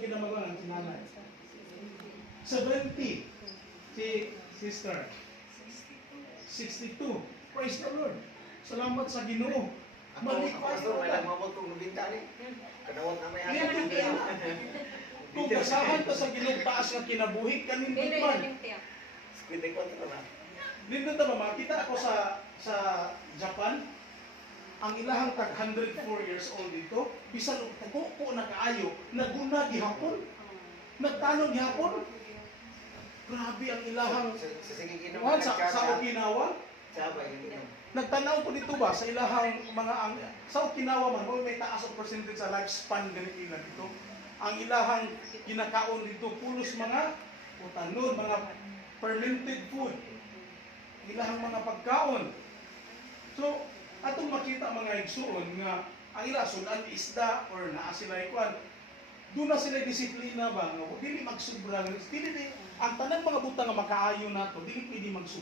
ginamalangan si nanay? 70. Si sister? 62. Praise the Lord. Salamat sa Ginoo. Mali pa ito. Kung basahan ta sa Ginoo taas nga kinabuhi kanindot man. Nindot ba makita ako sa Japan, ang ilahang tag 104 years old dito, bisan og tago na kaayo, naguna gihapon. Nagtanong gihapon. Grabe ang ilahang sa Okinawa. Nagtanaw ko dito ba sa ilahang mga sa Okinawa man may taas ang percentage sa lifespan ganito na dito. Ang ilahang kinakaon dito pulos mga utanon, mga fermented food. Ilahang mga pagkaon. So, atong makita mga igsuon nga ang ila sudan isda or naa sila ikuan. Doon na sila disiplina ba nga dili magsubra, dili ang tanang mga butang nga makaayo nato, dili pwede magsubra.